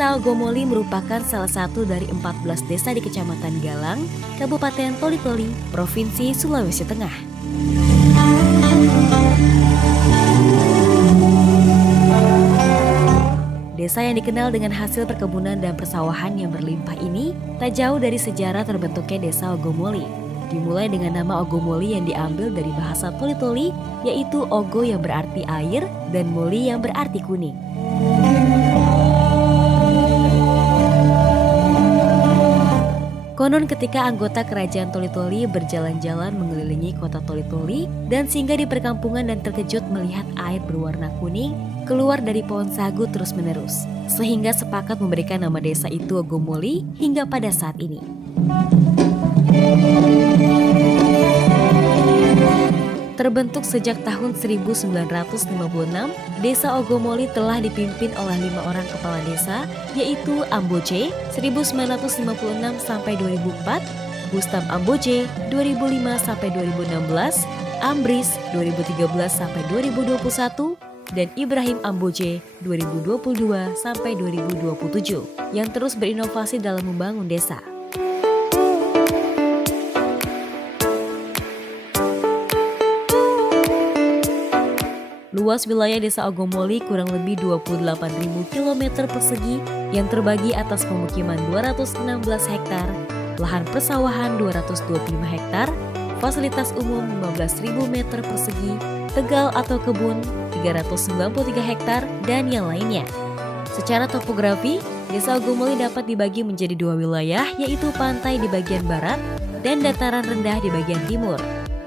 Desa Ogomoli merupakan salah satu dari 14 desa di Kecamatan Galang, Kabupaten Toli-Toli, Provinsi Sulawesi Tengah. Desa yang dikenal dengan hasil perkebunan dan persawahan yang berlimpah ini tak jauh dari sejarah terbentuknya Desa Ogomoli. Dimulai dengan nama Ogomoli yang diambil dari bahasa Toli-Toli, yaitu Ogo yang berarti air dan Moli yang berarti kuning. Konon ketika anggota kerajaan Toli-Toli berjalan-jalan mengelilingi kota Toli-Toli dan singgah di perkampungan dan terkejut melihat air berwarna kuning keluar dari pohon sagu terus-menerus, sehingga sepakat memberikan nama desa itu Ogomoli hingga pada saat ini. Terbentuk sejak tahun 1956, Desa Ogomoli telah dipimpin oleh 5 orang kepala desa, yaitu Amboje 1956 sampai 2004, Bustam Amboje 2005 sampai 2016, Ambris 2013 sampai 2021, dan Ibrahim Amboje 2022 sampai 2027 yang terus berinovasi dalam membangun desa. Luas wilayah Desa Ogomoli kurang lebih 28.000 km persegi yang terbagi atas pemukiman 216 hektar, lahan persawahan 225 hektar, fasilitas umum 15.000 meter persegi, tegal atau kebun 393 hektar, dan yang lainnya. Secara topografi, Desa Ogomoli dapat dibagi menjadi 2 wilayah, yaitu pantai di bagian barat dan dataran rendah di bagian timur.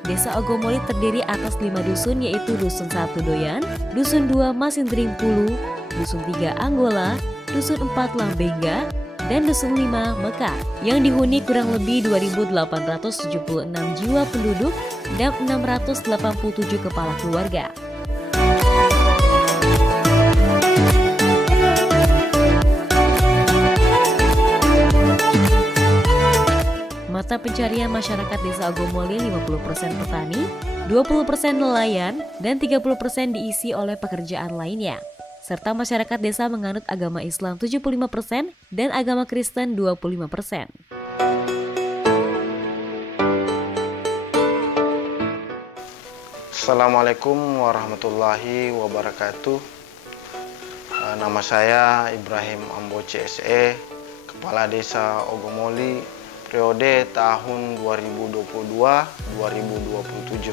Desa Ogomoli terdiri atas 5 dusun, yaitu Dusun 1 Doyan, Dusun 2 Masindring Pulu, Dusun 3 Anggola, Dusun 4 Lambengga, dan Dusun 5 Mekar, yang dihuni kurang lebih 2.876 jiwa penduduk dan 687 kepala keluarga. Mata pencarian masyarakat Desa Ogomoli 50% petani, 20% nelayan, dan 30% diisi oleh pekerjaan lainnya. Serta masyarakat desa menganut agama Islam 75% dan agama Kristen 25%. Assalamualaikum warahmatullahi wabarakatuh. Nama saya Ibrahim Amboje SE, Kepala Desa Ogomoli periode tahun 2022-2027.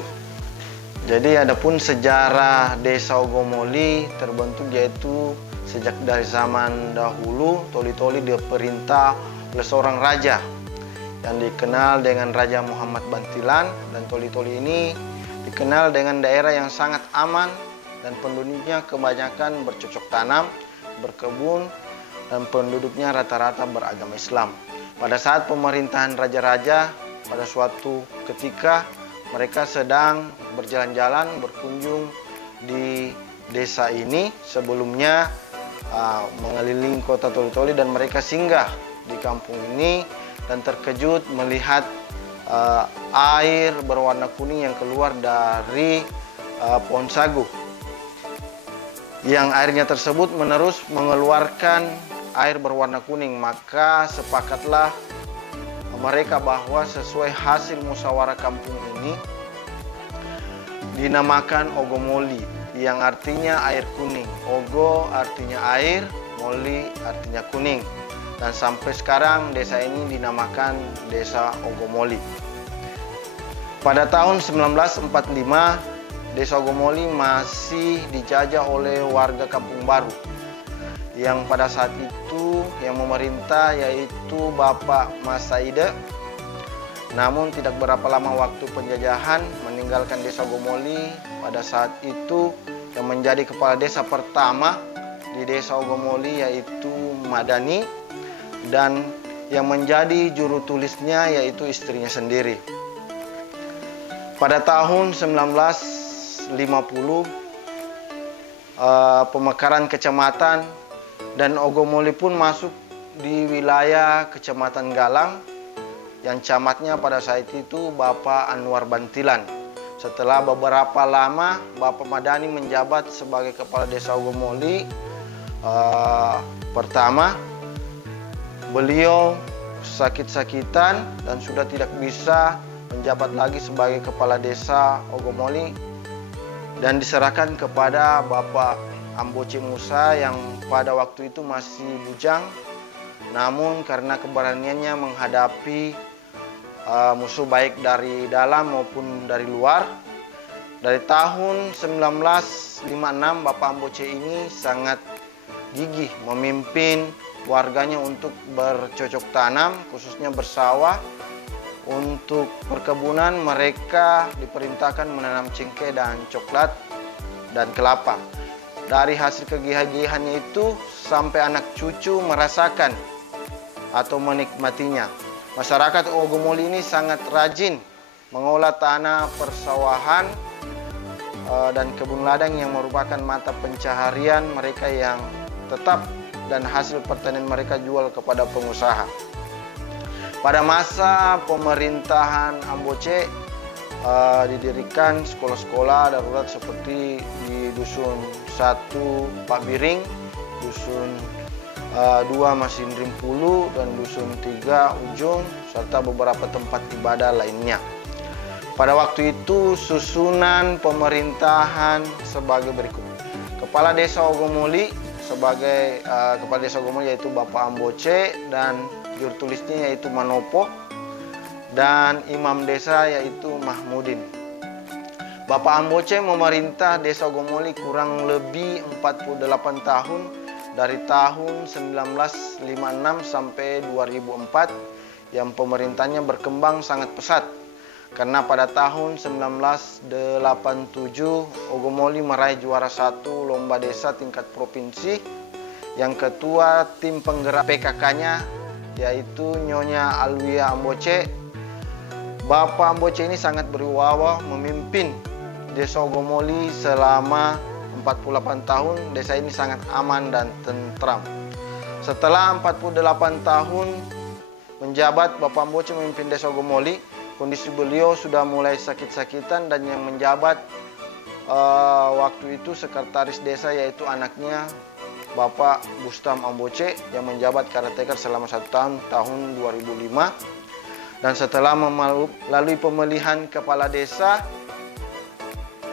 Jadi adapun sejarah Desa Ogomoli terbentuk yaitu sejak dari zaman dahulu Toli-Toli diperintah oleh seorang raja yang dikenal dengan Raja Muhammad Bantilan, dan Toli-Toli ini dikenal dengan daerah yang sangat aman dan penduduknya kebanyakan bercocok tanam, berkebun, dan penduduknya rata-rata beragama Islam. Pada saat pemerintahan raja-raja, pada suatu ketika mereka sedang berjalan-jalan berkunjung di desa ini, sebelumnya mengelilingi kota Toli-Toli, dan mereka singgah di kampung ini dan terkejut melihat air berwarna kuning yang keluar dari pohon sagu, yang airnya tersebut menerus mengeluarkan air berwarna kuning. Maka sepakatlah mereka bahwa sesuai hasil musyawarah kampung ini dinamakan Ogomoli, yang artinya air kuning. Ogo artinya air, Moli artinya kuning, dan sampai sekarang desa ini dinamakan Desa Ogomoli. Pada tahun 1945, Desa Ogomoli masih dijajah oleh warga Kampung Baru, yang pada saat itu yang memerintah yaitu Bapak Mas Saide. Namun tidak berapa lama waktu penjajahan meninggalkan Desa Ogomoli. Pada saat itu yang menjadi kepala desa pertama di Desa Ogomoli yaitu Madani, dan yang menjadi juru tulisnya yaitu istrinya sendiri. Pada tahun 1950 pemekaran kecamatan dan Ogomoli pun masuk di wilayah Kecamatan Galang, yang camatnya pada saat itu Bapak Anwar Bantilan. Setelah beberapa lama Bapak Madani menjabat sebagai Kepala Desa Ogomoli, Pertama, beliau sakit-sakitan dan sudah tidak bisa menjabat lagi sebagai kepala desa Ogomoli dan diserahkan kepada Bapak Amboce Musa yang pada waktu itu masih bujang. Namun karena keberaniannya menghadapi musuh baik dari dalam maupun dari luar, dari tahun 1956 Bapak Amboce ini sangat gigih memimpin warganya untuk bercocok tanam, khususnya bersawah. Untuk perkebunan mereka diperintahkan menanam cengkeh dan coklat dan kelapa. Dari hasil kegigihannya itu sampai anak cucu merasakan atau menikmatinya. Masyarakat Ogomoli ini sangat rajin mengolah tanah persawahan dan kebun ladang yang merupakan mata pencaharian mereka yang tetap, dan hasil pertanian mereka jual kepada pengusaha. Pada masa pemerintahan Amboce didirikan sekolah-sekolah darurat seperti di Dusun 1 Pak Biring, Dusun 2 Masindring Pulu, dan Dusun 3 Ujung, serta beberapa tempat ibadah lainnya. Pada waktu itu susunan pemerintahan sebagai berikut. Kepala Desa Ogomoli sebagai Kepala Desa Ogomoli yaitu Bapak Amboce, dan juru tulisnya yaitu Manopo, dan imam desa yaitu Mahmudin. Bapak Amboce memerintah Desa Ogomoli kurang lebih 48 tahun, dari tahun 1956 sampai 2004, yang pemerintahnya berkembang sangat pesat. Karena pada tahun 1987 Ogomoli meraih juara 1 lomba desa tingkat provinsi, yang ketua tim penggerak PKK-nya yaitu Nyonya Alwia Amboce. Bapak Amboce ini sangat berwibawa memimpin Desa Ogomoli selama 48 tahun. Desa ini sangat aman dan tentram. Setelah 48 tahun menjabat Bapak Amboce memimpin Desa Ogomoli, kondisi beliau sudah mulai sakit-sakitan, dan yang menjabat waktu itu sekretaris desa yaitu anaknya Bapak Bustam Amboce yang menjabat caretaker selama 1 tahun 2005. Dan setelah melalui pemilihan kepala desa,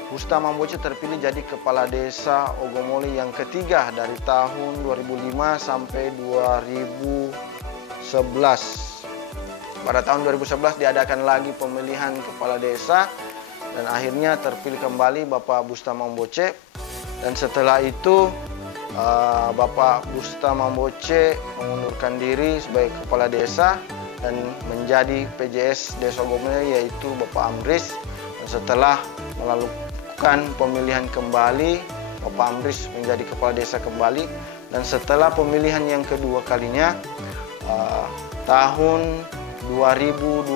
Bustam Amboce terpilih jadi kepala desa Ogomoli yang ketiga dari tahun 2005 sampai 2011. Pada tahun 2011 diadakan lagi pemilihan kepala desa, dan akhirnya terpilih kembali Bapak Bustam Amboce. Dan setelah itu Bapak Bustam Amboce mengundurkan diri sebagai kepala desa dan menjadi PJS Desa Ogomoli yaitu Bapak Amris. Dan setelah melakukan pemilihan kembali, Bapak Amris menjadi kepala desa kembali. Dan setelah pemilihan yang kedua kalinya tahun 2021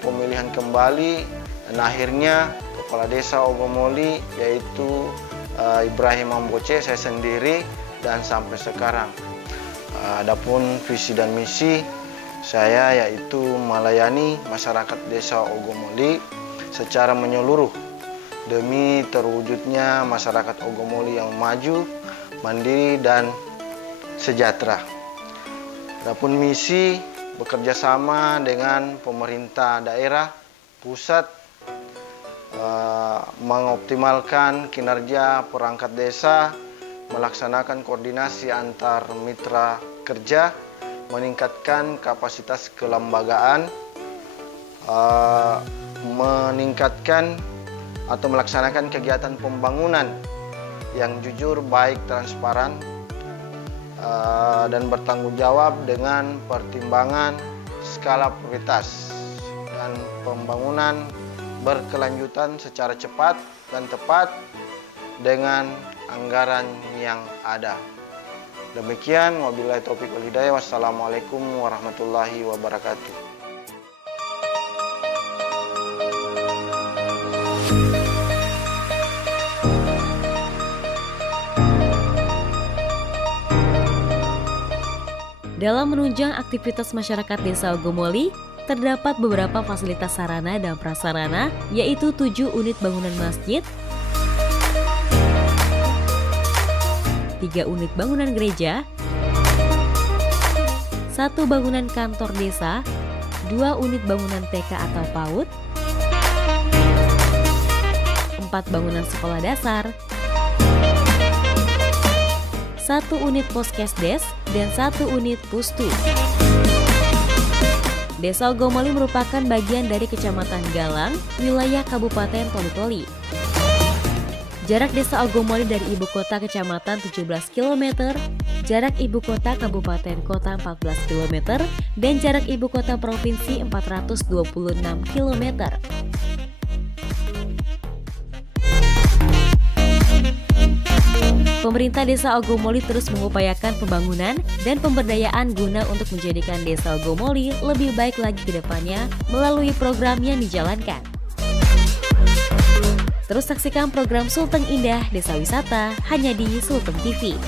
pemilihan kembali, dan akhirnya kepala desa Ogomoli yaitu Ibrahim Amboce, saya sendiri, dan sampai sekarang. Adapun visi dan misi saya yaitu melayani masyarakat Desa Ogomoli secara menyeluruh demi terwujudnya masyarakat Ogomoli yang maju, mandiri, dan sejahtera. Adapun misi bekerja sama dengan pemerintah daerah, pusat, mengoptimalkan kinerja perangkat desa, melaksanakan koordinasi antar mitra kerja, meningkatkan kapasitas kelembagaan, meningkatkan atau melaksanakan kegiatan pembangunan yang jujur, baik, transparan, dan bertanggung jawab dengan pertimbangan skala prioritas, dan pembangunan berkelanjutan secara cepat dan tepat dengan anggaran yang ada. Demikian, wabillahi taufiq wal hidayah. Wassalamualaikum warahmatullahi wabarakatuh. Dalam menunjang aktivitas masyarakat Desa Ogomoli, terdapat beberapa fasilitas sarana dan prasarana, yaitu 7 unit bangunan masjid, 3 unit bangunan gereja, 1 bangunan kantor desa, 2 unit bangunan TK atau PAUD, 4 bangunan sekolah dasar, 1 unit Poskesdes, dan 1 unit Pustu. Desa Ogomoli merupakan bagian dari Kecamatan Galang, wilayah Kabupaten Toli-Toli. Jarak Desa Ogomoli dari ibu kota kecamatan 17 km, jarak ibu kota kabupaten kota 14 km, dan jarak ibu kota provinsi 426 km. Pemerintah Desa Ogomoli terus mengupayakan pembangunan dan pemberdayaan guna untuk menjadikan Desa Ogomoli lebih baik lagi ke depannya melalui program yang dijalankan. Terus saksikan program Sulteng Indah Desa Wisata hanya di Sulteng TV.